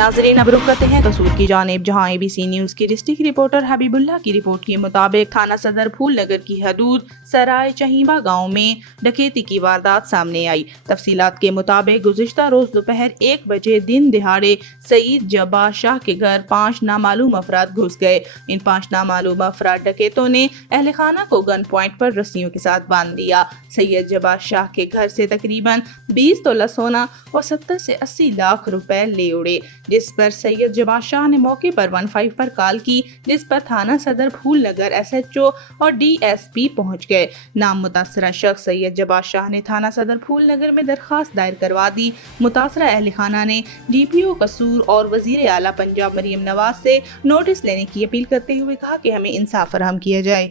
नाज़रीन अब रुख करते हैं कसूर की जानिब, जहां ABC न्यूज़ की डिस्ट्रिक्ट रिपोर्टर हबीबुल्लाह की रिपोर्ट के मुताबिक थाना सदर फूल नगर की हदूद सराय चहीबा गांव में डकैती की वारदात सामने आई। तफसीलात के मुताबिक गुज़िश्ता रोज दोपहर 1 बजे दिन दिहाड़े सईद जब्बा शाह के घर 5 नामालूम अफराद घुस गए। इन 5 नामालूम अफराद डकैतों ने अहले खाना को गन पॉइंट पर रस्सियों के साथ बांध दिया। सैयद जब्बा शाह के घर से तकरीबन 20 तोला सोना और 70 से 80 लाख रुपए ले उड़े, जिस पर सैयद जब्बा शाह ने मौके पर 15 पर कॉल की, जिस पर थाना सदर फूल नगर SHO और DSP पहुंच गए। नाम मुतासरा शख्स सैयद जब्बा शाह ने थाना सदर फूल नगर में दरखास्त दायर करवा दी। मुतासरा अहले खाना ने DPO कसूर और वजीर आला पंजाब मरियम नवाज से नोटिस लेने की अपील करते हुए कहा कि हमें इंसाफ फराहम किया जाए।